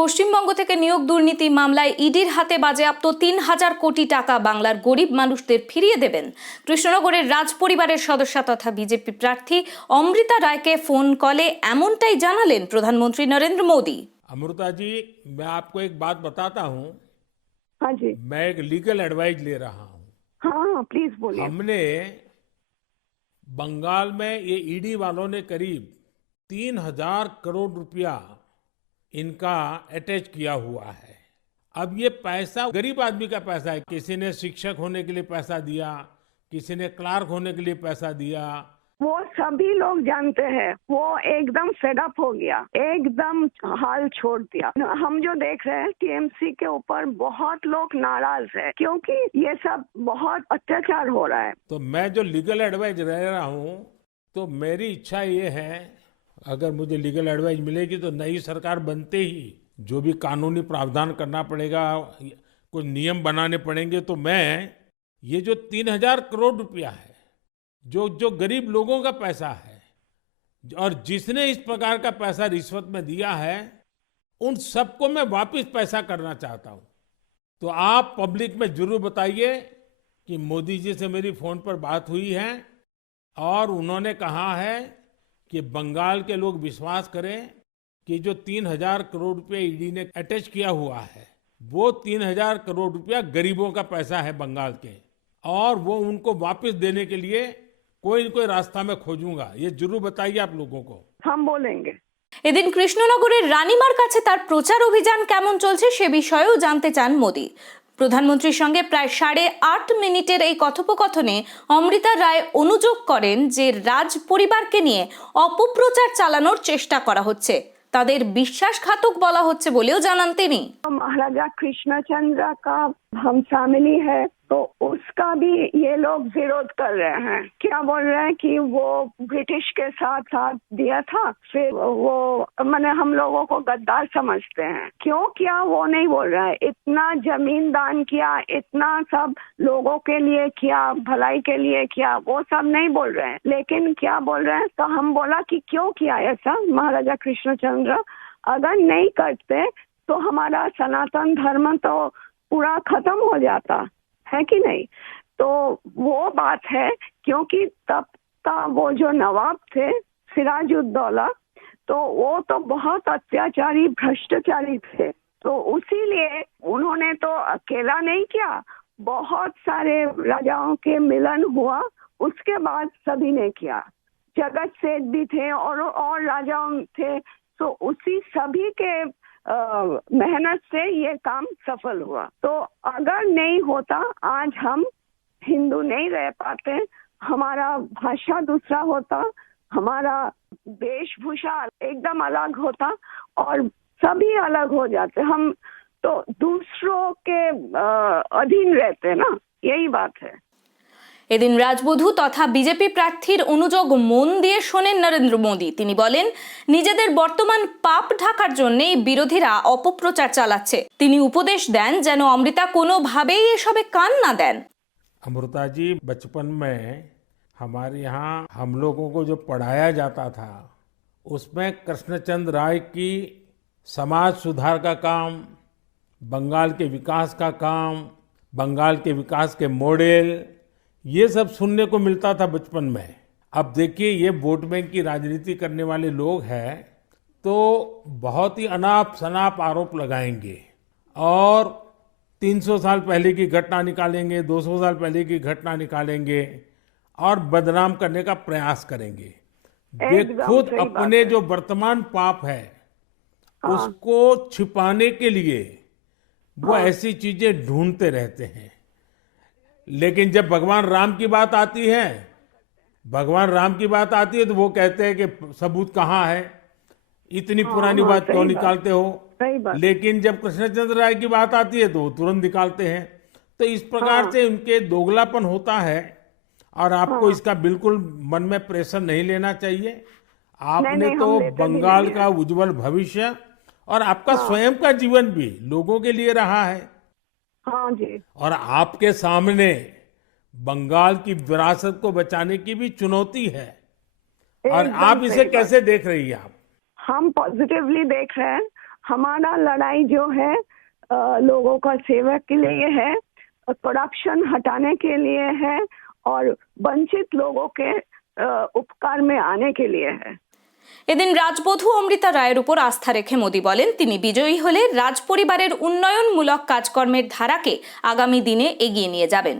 পশ্চিমবঙ্গ থেকে নিয়োগ দুর্নীতি মামলায় ইডির হাতে বাজেয়াপ্ত ৩,০০০ কোটি টাকা বাংলার গরিব মানুষদের ফিরিয়ে দেবেন কৃষ্ণনগরের রাজ পরিবারের সদস্যা তথা বিজেপি প্রার্থী অমৃতা রায়কে ফোন কলে এমনটাই জানালেন প্রধানমন্ত্রী নরেন্দ্র मोदी। अमृता जी, मैं आपको एक बात बताता हूँ। हाँ जी। मैं एक लीगल एडवाइस ले रहा हूँ। हाँ, प्लीज बोलिए। हमने बंगाल में ये ईडी वालों ने करीब 3,000 करोड़ रुपया इनका अटैच किया हुआ है। अब ये पैसा गरीब आदमी का पैसा है। किसी ने शिक्षक होने के लिए पैसा दिया, किसी ने क्लार्क होने के लिए पैसा दिया। वो सभी लोग जानते हैं, वो एकदम फेडअप हो गया, एकदम हाल छोड़ दिया। हम जो देख रहे हैं टीएमसी के ऊपर बहुत लोग नाराज है क्योंकि ये सब बहुत अत्याचार हो रहा है। तो मैं जो लीगल एडवाइस ले रहा हूँ, तो मेरी इच्छा ये है, अगर मुझे लीगल एडवाइस मिलेगी तो नई सरकार बनते ही जो भी कानूनी प्रावधान करना पड़ेगा, कुछ नियम बनाने पड़ेंगे, तो मैं ये जो 3,000 करोड़ रुपया है, जो गरीब लोगों का पैसा है और जिसने इस प्रकार का पैसा रिश्वत में दिया है, उन सबको मैं वापस पैसा करना चाहता हूं। तो आप पब्लिक में जरूर बताइए कि मोदी जी से मेरी फोन पर बात हुई है और उन्होंने कहा है कि बंगाल के लोग विश्वास करें कि जो 3,000 करोड़ रुपया ईडी ने अटैच किया हुआ है, वो 3,000 करोड़ रुपया गरीबों का पैसा है बंगाल के, और वो उनको वापस देने के लिए कोई न कोई रास्ता में खोजूंगा। ये जरूर बताइए आप लोगों को। हम बोलेंगे। এদিন কৃষ্ণনগরের রানীমার কাছে তার প্রচার অভিযান কেমন চলছে সে বিষয়েও জানতে চান মোদি। প্রধানমন্ত্রীর সঙ্গে প্রায় 8.5 মিনিটের এই কথোপকথনে অমৃতা রায় অনুযোগ করেন যে রাজ পরিবারকে নিয়ে অপপ্রচার চালানোর চেষ্টা করা হচ্ছে, তাদের বিশ্বাসঘাতক বলা হচ্ছে বলেও জানান তিনি। महाराजा कृष्णचंद्र का हम शामिली है तो उसका भी ये लोग विरोध कर रहे हैं। क्या बोल रहे हैं कि वो ब्रिटिश के साथ साथ दिया था, फिर वो मैंने हम लोगों को गद्दार समझते हैं। क्यों किया वो नहीं बोल रहा है। इतना जमीन दान किया, इतना सब लोगों के लिए किया, भलाई के लिए किया, वो सब नहीं बोल रहे हैं। लेकिन क्या बोल रहे हैं, तो हम बोला कि क्यों किया ऐसा महाराजा कृष्णचंद्र, अगर नहीं करते तो हमारा सनातन धर्म तो पूरा खत्म हो जाता है कि नहीं। तो वो बात है, क्योंकि तब का वो जो नवाब थे सिराजुद्दौला, तो वो तो बहुत अत्याचारी भ्रष्टाचारी थे। तो उसीलिए उन्होंने तो अकेला नहीं किया, बहुत सारे राजाओं के मिलन हुआ, उसके बाद सभी ने किया। जगत सेठ भी थे और राजाओं थे, तो उसी सभी के मेहनत से ये काम सफल हुआ। तो अगर नहीं होता आज हम हिंदू नहीं रह पाते, हमारा भाषा दूसरा होता, हमारा वेशभूषा एकदम अलग होता और सभी अलग हो जाते। हम तो दूसरों के अधीन रहते ना, यही बात है। এদিন রাজবধূ তথা বিজেপি প্রার্থীর অনুযোগ মন দিয়ে শোনেন নরেন্দ্র মোদি। তিনি বলেন, নিজেদের বর্তমান পাপ ঢাকার জন্য বিরোধীরা অপপ্রচার চালাচ্ছে। তিনি উপদেশ দেন যেন অমৃতা কোনোভাবেই এসবে কান না দেন। अमृता जी, बचपन में हमारे यहाँ हम लोगों को जो पढ़ाया जाता था, उसमें कृष्णचंद्र राय की समाज सुधार का काम, बंगाल के विकास का काम, बंगाल के विकास के मॉडल, ये सब सुनने को मिलता था बचपन में। अब देखिए, ये वोट बैंक की राजनीति करने वाले लोग हैं, तो बहुत ही अनाप शनाप आरोप लगाएंगे और 300 साल पहले की घटना निकालेंगे, 200 साल पहले की घटना निकालेंगे और बदनाम करने का प्रयास करेंगे। वे खुद अपने जो वर्तमान पाप है उसको छिपाने के लिए वो ऐसी चीजें ढूंढते रहते हैं। लेकिन जब भगवान राम की बात आती है, तो वो कहते हैं कि सबूत कहाँ है, इतनी पुरानी बात क्यों निकालते हो। लेकिन जब कृष्णचंद्र राय की बात आती है तो वो तुरंत निकालते हैं। तो इस प्रकार से उनके दोगलापन होता है और आपको इसका बिल्कुल मन में प्रेशर नहीं लेना चाहिए। आपने तो बंगाल का उज्जवल भविष्य और आपका स्वयं का जीवन भी लोगों के लिए रहा है। हाँ जी। और आपके सामने बंगाल की विरासत को बचाने की भी चुनौती है, और आप इसे कैसे देख रही हैं आप? हम पॉजिटिवली देख रहे हैं। हमारा लड़ाई जो है लोगों का सेवा के लिए है, करप्शन हटाने के लिए है और वंचित लोगों के उपकार में आने के लिए है। এদিন রাজবধূ অমৃতা রায়ের উপর আস্থা রেখে মোদি বলেন, তিনি বিজয়ী হলে রাজপরিবারের উন্নয়নমূলক কাজকর্মের ধারাকে আগামী দিনে এগিয়ে নিয়ে যাবেন।